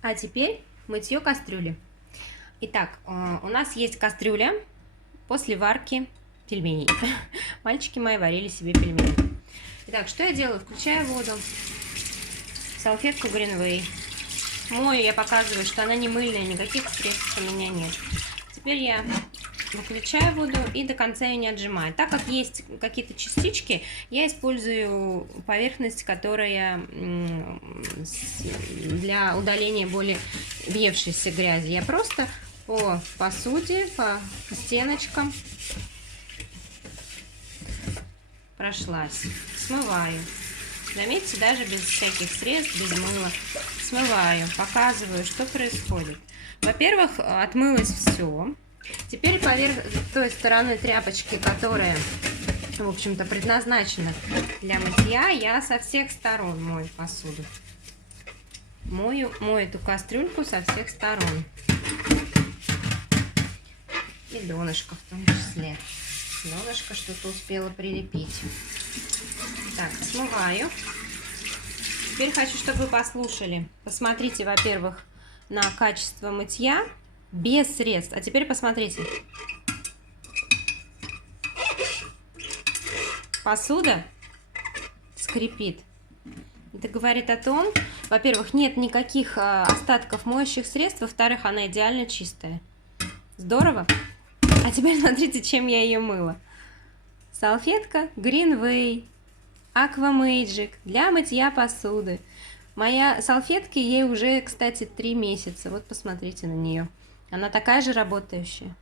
А теперь мытье кастрюли. Итак, у нас есть кастрюля после варки пельменей. Мальчики мои варили себе пельмени. Итак, что я делаю? Включаю воду, салфетку Greenway. Мою, я показываю, что она не мыльная, никаких средств у меня нет. Теперь я выключаю воду и до конца ее не отжимаю. Так как есть какие-то частички, я использую поверхность, которая для удаления более въевшейся грязи. Я просто по посуде, по стеночкам прошлась, смываю. Заметьте, даже без всяких средств, без мыла. Смываю, показываю, что происходит. Во-первых, отмылось все. Теперь поверх той стороны тряпочки, которая, в общем-то, предназначена для мытья, я со всех сторон мою посуду. Мою эту кастрюльку со всех сторон. И донышко в том числе. Донышко что-то успела прилепить. Так, смываю. Теперь хочу, чтобы вы послушали. Посмотрите, во-первых, на качество мытья без средств. А теперь посмотрите. Посуда скрипит. Это говорит о том, во-первых, нет никаких остатков моющих средств, во-вторых, она идеально чистая. Здорово? А теперь смотрите, чем я ее мыла. Салфетка Greenway Aqua Magic для мытья посуды. Моя салфетка, ей уже, кстати, 3 месяца. Вот посмотрите на нее. Она такая же работающая.